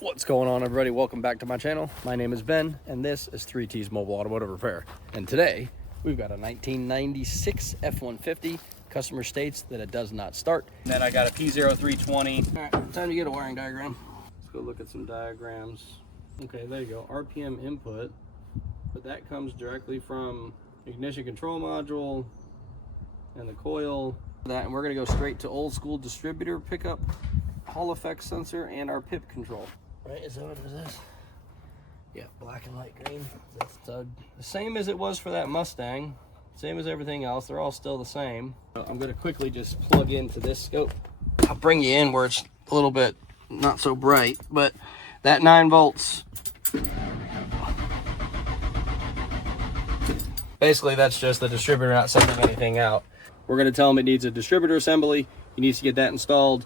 What's going on, everybody? Welcome back to my channel. My name is Ben and this is 3T's Mobile Automotive Repair. And today we've got a 1996 F-150. Customer states that it does not start. And then I got a P0320. All right, time to get a wiring diagram. Let's go look at some diagrams. Okay, there you go, RPM input, but that comes directly from ignition control module and the coil. And we're gonna go straight to old school distributor pickup, Hall effect sensor, and our pip control. Right, is that what it is? Yeah, black and light green. That's the same as it was for that Mustang. Same as everything else. They're all still the same. I'm gonna quickly just plug into this scope. I'll bring you in where it's a little bit not so bright, but that 9 volts. Basically, that's just the distributor not sending anything out. We're gonna tell them it needs a distributor assembly. He needs to get that installed.